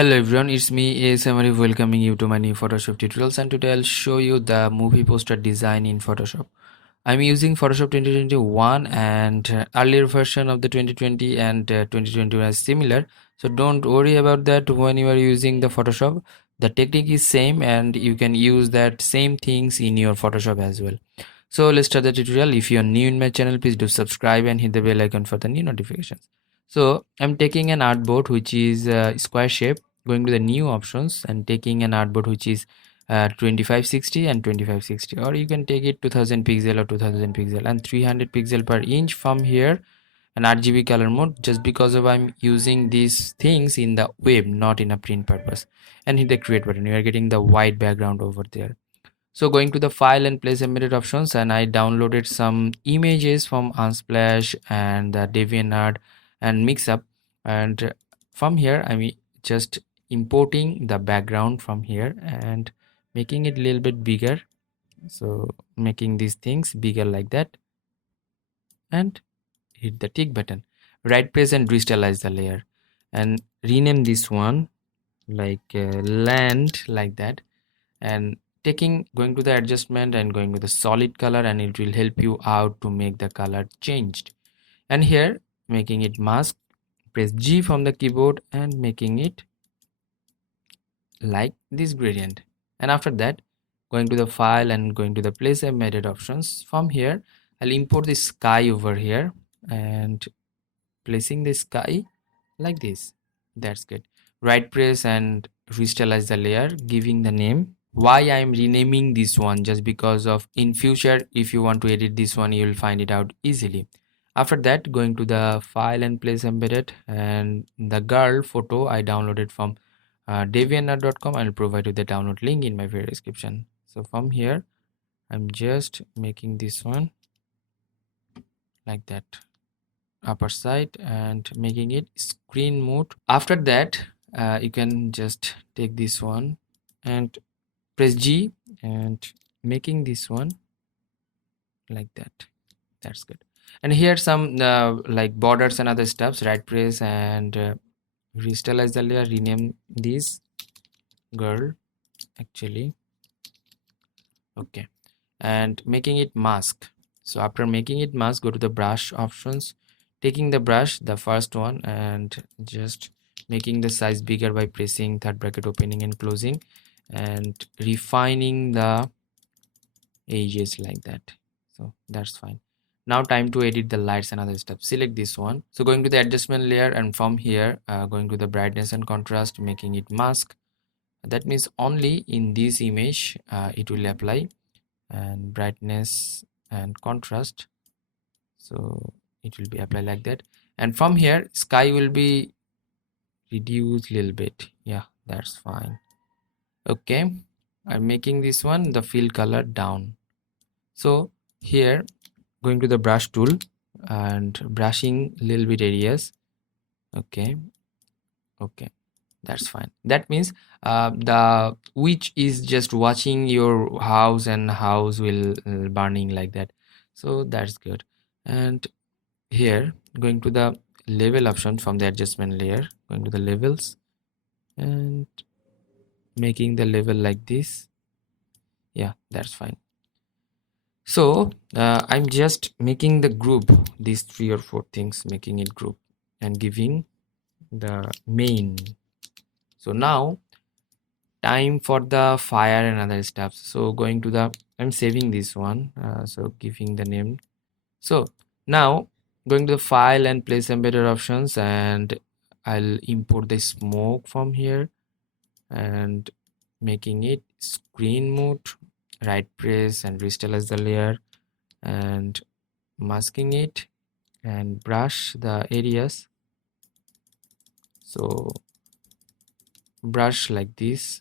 Hello everyone, it's me ASM Arif welcoming you to my new Photoshop tutorials, and today I'll show you the movie poster design in Photoshop. I'm using Photoshop 2021 and earlier version of the 2020 and 2021 is similar. So don't worry about that when you are using the Photoshop. The technique is same and you can use that same things in your Photoshop as well. So let's start the tutorial. If you're new in my channel, please do subscribe and hit the bell icon for the new notifications. So I'm taking an artboard which is square shape, going to the new options and taking an artboard which is 2560 and 2560, or you can take it 2000 pixel or 2000 pixel and 300 pixel per inch from here, an RGB color mode, just because of I'm using these things in the web, not in a print purpose. And hit the create button, you are getting the white background over there. So going to the file and place embedded options, and I downloaded some images from Unsplash and DeviantArt and Mixup, and from here I'm just importing the background from here and making it a little bit bigger. So making these things bigger like that, and hit the tick button, right press and restylize the layer, and rename this one like land like that, and going to the adjustment and going with the solid color, and it will help you out to make the color changed. And here making it mask, press G from the keyboard and making it like this gradient. And after that, going to the file and going to the place embedded options, from here I'll import the sky over here and placing the sky like this. That's good. Right press and restylize the layer, giving the name. Why I'm renaming this one, just because of in future if you want to edit this one you will find it out easily. After that, going to the file and place embedded, and the girl photo I downloaded from deviantart.com. I'll provide you the download link in my video description. So from here I'm just making this one like that, upper side, and making it screen mode. After that you can just take this one and press G and making this one like that. That's good. And here some like borders and other stuffs, right press and restylize the layer, rename this girl actually, okay, and making it mask. So after making it mask, go to the brush options, taking the brush, the first one, and just making the size bigger by pressing third bracket opening and closing, and refining the edges like that. So that's fine. Now time to edit the lights and other stuff. Select this one. So going to the adjustment layer, and from here going to the brightness and contrast, making it mask. That means only in this image it will apply, and brightness and contrast, so it will be applied like that. And from here sky will be reduced a little bit. Yeah, that's fine. Okay, I'm making this one the fill color down. So here going to the brush tool and brushing a little bit areas. Okay, that's fine. That means the witch is just watching your house and house will burning like that. So that's good. And here going to the level option from the adjustment layer, going to the levels and making the level like this. Yeah, that's fine. So I'm just making the group, these 3 or 4 things, making it group and giving the main. So now time for the fire and other stuff. So going to the, I'm saving this one, so giving the name. So now going to the file and place embedded options, and I'll import the smoke from here and making it screen mode, right press and restylize the layer and masking it and brush the areas. So brush like this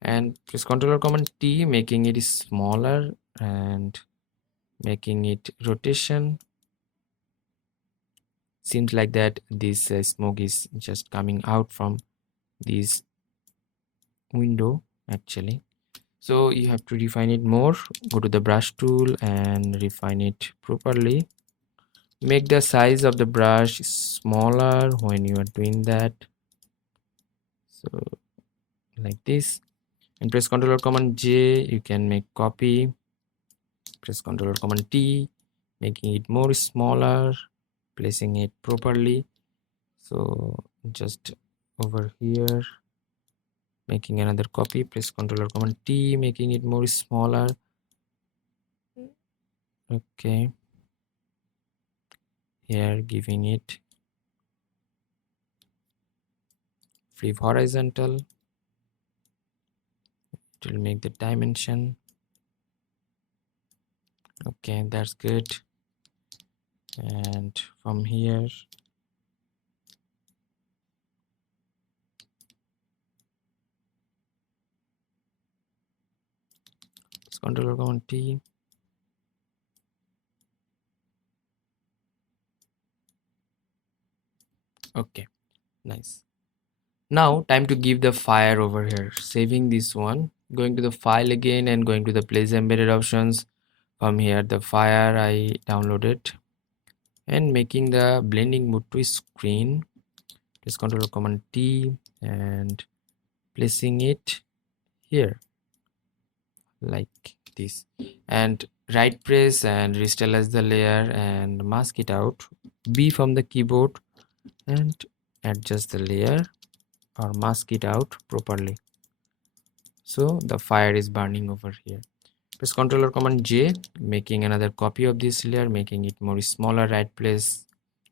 and press Ctrl or Command T, making it smaller and making it rotation. Seems like that this smoke is just coming out from this window actually. So you have to refine it more. Go to the brush tool and refine it properly. Make the size of the brush smaller when you are doing that. So like this, and press Ctrl or Command J, you can make copy. Press Ctrl or Command T, making it more smaller, placing it properly. So just over here, making another copy. Press Ctrl or Command T, making it more smaller. Okay, here giving it flip horizontal. It will make the dimension. Okay, that's good. And from here, Ctrl or Command T. Okay, nice. Now time to give the fire over here. Saving this one, going to the file again and going to the place embedded options. From here, the fire I downloaded and making the blending mode to screen. Press Ctrl or Command T and placing it here like this, and right press and restylize the layer and mask it out. B from the keyboard and adjust the layer or mask it out properly. So the fire is burning over here. Press Ctrl or Command J, making another copy of this layer, making it more smaller, right place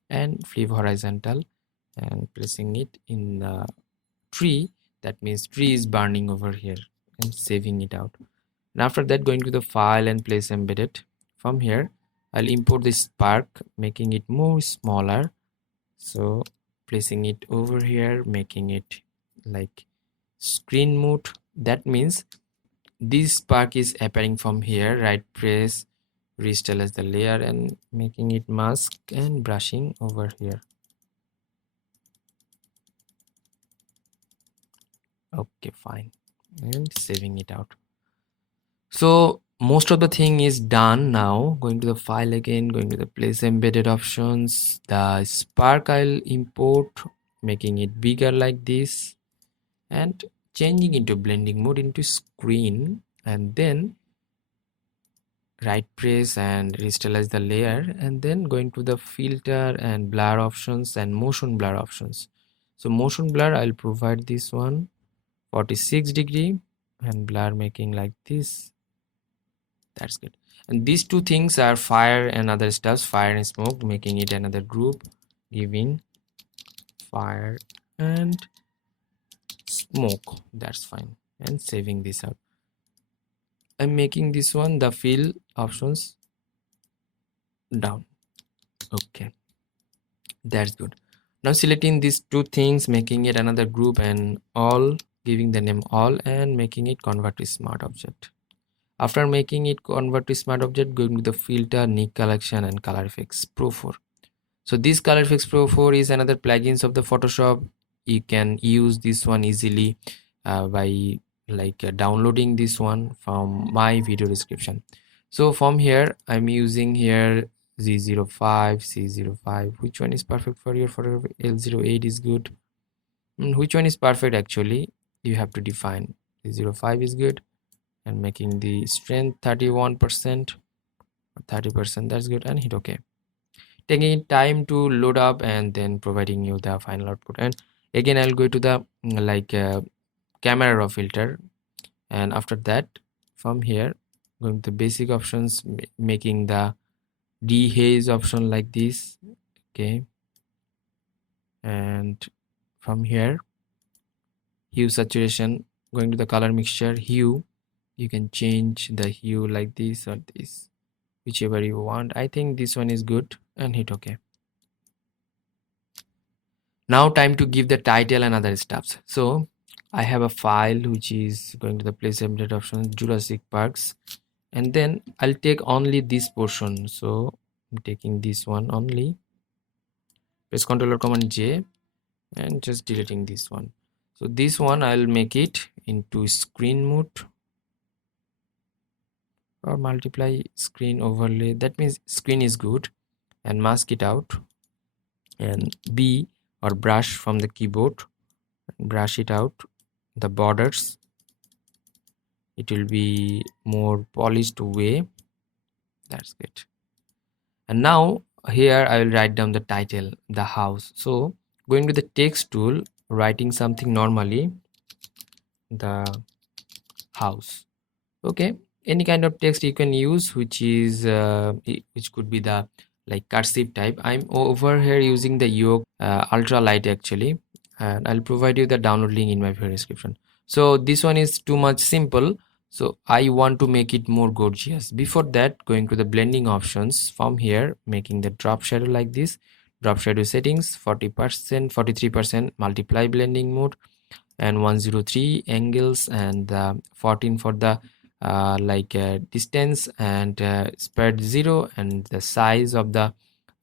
and flip horizontal and placing it in the tree. That means tree is burning over here, and saving it out. And after that, going to the file and place embedded. From here, I'll import the spark, making it more smaller. So placing it over here, making it like screen mode. That means this spark is appearing from here. Right press, restylize the layer and making it mask and brushing over here. Okay, fine, and saving it out. So most of the thing is done now. Going to the file again, going to the place embedded options, the spark I'll import, making it bigger like this and changing into blending mode into screen, and then right press and restylize the layer, and then going to the filter and blur options and motion blur options. So motion blur, I'll provide this one 46-degree and blur making like this. That's good. And these two things are fire and other stuffs, fire and smoke, making it another group, giving fire and smoke. That's fine. And saving this out. I'm making this one the fill options down. Okay, that's good. Now selecting these two things, making it another group and all, giving the name all and making it convert to smart object. After making it convert to smart object, going to the filter, Nick collection and color effects Pro 4. So this color Efexpro 4 is another plugins of the Photoshop. You can use this one easily by downloading this one from my video description. So from here, I'm using here Z05, C05. Which one is perfect for your photography? L08 is good. Which one is perfect actually? You have to define. Z05 is good, and making the strength 31% or 30%. That's good, and hit OK. Taking time to load up and then providing you the final output. And again I'll go to the camera raw filter, and after that from here going to basic options, making the dehaze option like this. Okay, and from here hue saturation, going to the color mixture hue, you can change the hue like this or this, whichever you want. I think this one is good, and hit OK. Now time to give the title and other stuffs. So I have a file which is going to the place embedded option Jurassic Parks, and then I'll take only this portion. So I'm taking this one only. Press Ctrl or Command J and just deleting this one. So this one I'll make it into screen mode or multiply screen overlay. That means screen is good, and mask it out, and B or brush from the keyboard brush it out, the borders, it will be more polished way. That's good. And now here I will write down the title, the house. So going to the text tool, writing something normally, the house. Okay, any kind of text you can use, which is which could be the like cursive type. I'm over here using the yoke ultra light actually, and I'll provide you the download link in my video description. So this one is too much simple, so I want to make it more gorgeous. Before that, going to the blending options, from here making the drop shadow like this, drop shadow settings 40%, 43% multiply blending mode, and 103 angles, and 14 for the distance, and spread 0, and the size of the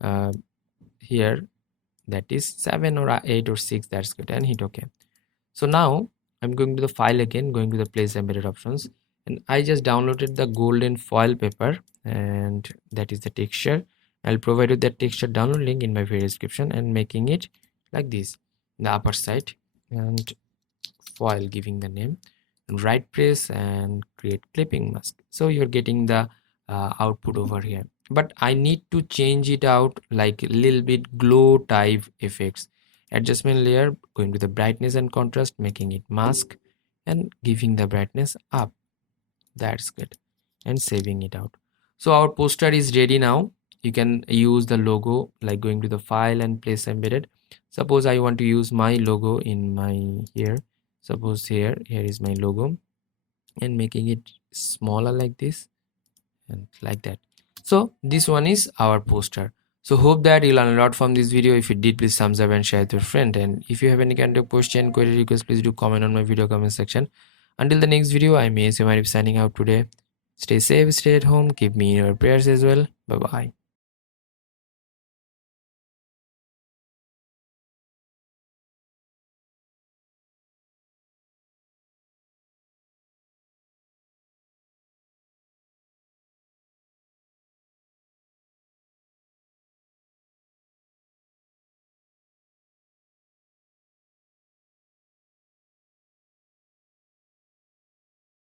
uh, here, that is 7 or 8 or 6. That's good, and hit OK. So now I'm going to the file again, going to the place embedded options, and I just downloaded the golden foil paper, and that is the texture. I'll provide you that texture download link in my video description, and making it like this, the upper side, and foil giving the name, and right press and create clipping mask. So you're getting the output over here, but I need to change it out like a little bit glow type effects. Adjustment layer, going to the brightness and contrast, making it mask and giving the brightness up. That's good, and saving it out. So our poster is ready now. You can use the logo, like going to the file and place embedded. Suppose I want to use my logo in my here. Suppose here is my logo, and making it smaller like this and like that. So this one is our poster. So hope that you learn a lot from this video. If you did, please thumbs up and share with your friend. And if you have any kind of question, query, request, please do comment on my video comment section. Until the next video, I'm ASM Arif signing out today. Stay safe, stay at home, keep me in your prayers as well. Bye bye.